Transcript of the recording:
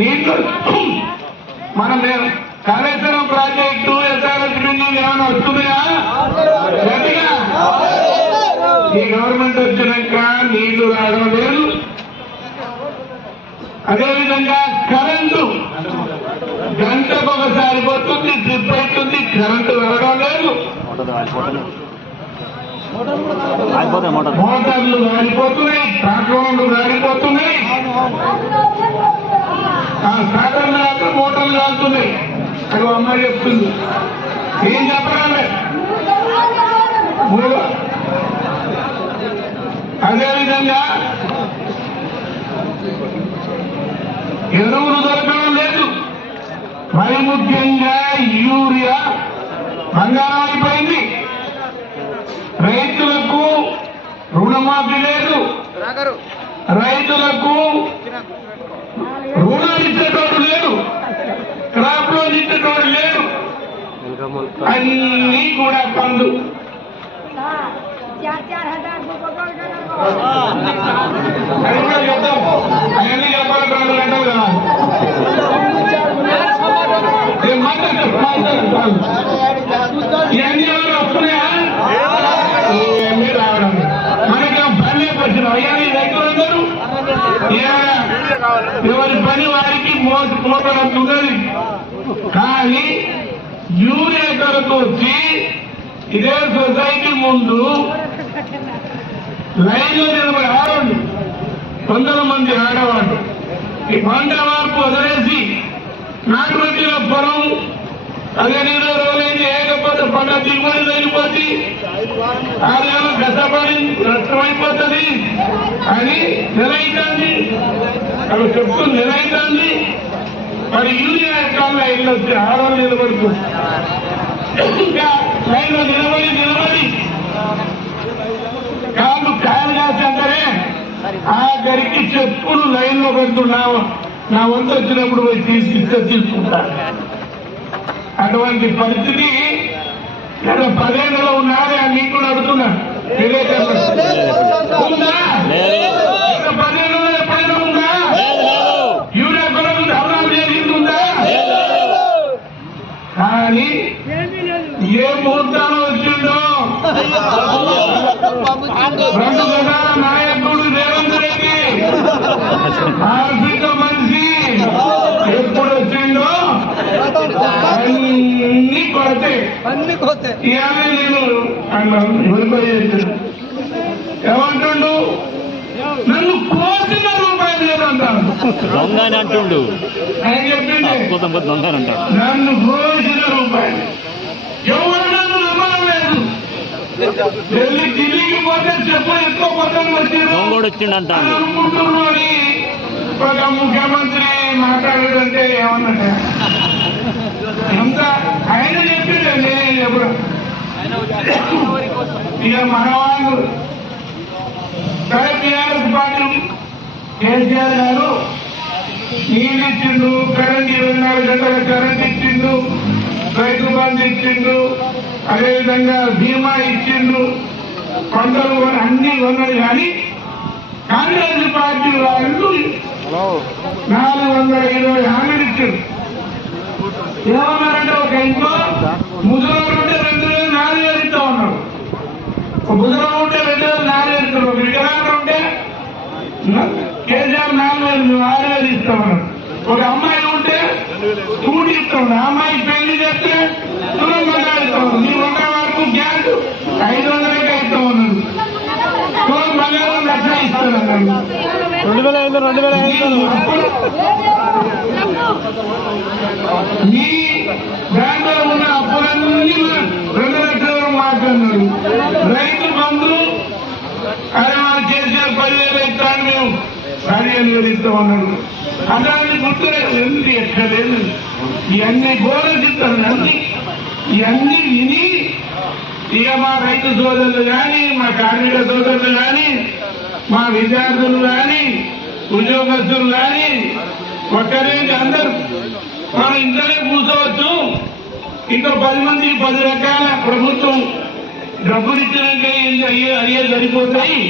నీళ్ళు మనం మేము కాళేశ్వరం ప్రాజెక్టు ఎస్ఆర్ఎస్ బిల్డింగ్ ఏమైనా వస్తున్నాయా? ఈ గవర్నమెంట్ వచ్చినాక నీళ్ళు రావడం లేదు. అదేవిధంగా కరెంటు. గంటకు ఒకసారి పోతుంది ట్రిప్ అవుతుంది కరెంటు వెళ్ళడం లేదు. మోటార్లు కాలిపోతున్నాయి ట్రాన్స్ఫార్మర్లు కాలిపోతున్నాయి ఆ సాధారణ మాత్రం మోటార్లు కాలుతున్నాయి. అది అమ్మాయి చెప్తుంది. ఏం చెప్పరాలే? అదేవిధంగా ఎరువులు దొరకడం లేదు. మరి ముఖ్యంగా యూరియా బంగారం అయిపోయింది రైతులకు రుణమాఫీ లేదు. రైతులకు లేడు క్రాప్లో నిండుకోవడం లేదు అన్నీ కూడా పండు. సరిగ్గా చెప్తాం. నేను వస్తున్నాయా? మనకి భలే పట్టిన అయ్యా రైతులందరూ ఏ మోపడంత కానీ యూరియా కొరకు వచ్చి ఇదే సొసైటీ ముందు లైన్లో నిలబడి ఆడండి వందల మంది ఆడవాళ్ళు. ఈ పంట మార్పు వదిలేసి నాటు పెట్టిన పొలం పదిహేను ఇరవై రోజులైంది ఏకపోతే పంట దిగుబడి తగ్గిపోతే ఆరు కష్టపడి నష్టమైపోతుంది. అని నిలయితుంది అవి చెప్తూ నిలయితుంది మరి యూరియా ఎక్కడ ఇల్లు వచ్చి ఆడవాళ్ళు నిలబడుతుంది ఇంకా లైన్లో నిలబడి నిలబడి. కాళ్ళు కాయలు కాసంటారే ఆఖరికి చెప్పులు లైన్లో పెడుతున్నావు నా వంతు వచ్చినప్పుడు పోయి తీసుకొస్తే తీసుకుంటా. అటువంటి పరిస్థితి గత పదేళ్ళలో ఉన్నారే అని నీకు కూడా అడుగుతున్నా. విలేకరులు. కానీ ఏ ముహూర్తాలు వచ్చిందో? రెండు గదాల నాయకుడు రేవంత్ రెడ్డి. ఆర్థిక మనిషి ఎప్పుడు వచ్చిందో? అన్ని కొడితే. అన్ని ఇవాళ నేను వెళ్ళిపోయేసాడు ఏమంటుండు? నన్ను కోసిన రూపాయలు లేదంటాను ఆయన చెప్పింది అద్భుతం పోతే దొంగ అంటాడు దొంగోడు వచ్చిండు అంటాడు ముఖ్యమంత్రి మాట్లాడాడంటే ఏమన్నట అంత ఆయన చెప్పిండండి ఎప్పుడు ఇక మనవాళ్ళు. టీఆర్ఎస్ పార్టీ కేసీఆర్ గారు నీళ్ళు ఇచ్చిండు కరెంట్ ఇరవై నాలుగు గంటల కరెంట్ ఇచ్చిండు రైతు బంధు ఇచ్చిండు అదేవిధంగా బీమా ఇచ్చిండు పంటలు అన్ని ఉన్నాయి కానీ కాంగ్రెస్ పార్టీ వాళ్ళు నాలుగు వందల ఇరవై హామీలు ఇచ్చారు ఏమన్నారంటే ఒక ఇంట్లో ముసలి ఉంటే రెండు వేలు నాలుగు వేలు ఇస్తా ఉన్నారు. ఒక ముసలి ఉంటే రెండు వేలు నాలుగు వేలు ఇస్తారు. ఒక వికలాంగుడు ఉంటే న- కేసీఆర్ నాలుగు వేలు ఆరు వేలు ఇస్తా ఉన్నారు ఒక అమ్మాయి ఉంటే స్కూటీ ఇస్తా ఉన్నారు అమ్మాయి పెళ్ళి చేస్తే తులం బంగారు ఇస్తా ఉన్నారు నీ ఉన్న వరకు గ్యాస్ ఐదు వందలకే ఇస్తా ఉన్నారు తులం బంగారం లక్ష ఇస్తున్నారు రెండు వేల ఐదు రెండు వేల ఐదు మీ బ్యాంకులో ఉన్న అప్పులన్నీ రెండు లక్షల మాట్లాడినారు రైతు బంధు అదే మనం కేసీఆర్ పదివేలు ఇస్తాను మేము పదిహేను వేలు ఇస్తామన్నాడు అదాన్ని గుర్తులేదు ఎందుకు ఎక్కలేదు. ఇవన్నీ బోనస్ ఇస్తాను అన్ని ఇవన్నీ విని ఇక మా రైతు సోదరులు కానీ మా కార్మిక సోదరులు కానీ మా విద్యార్థులు కానీ ఉద్యోగస్తులు కానీ ఒక్కరేంటి అందరూ. మనం ఇంతనే కూర్చోవచ్చు. ఇంకో పది మంది పది రకాల ప్రభుత్వం డబ్బులు ఇచ్చినాక అయ్యే అయ్యే సరిపోతాయి.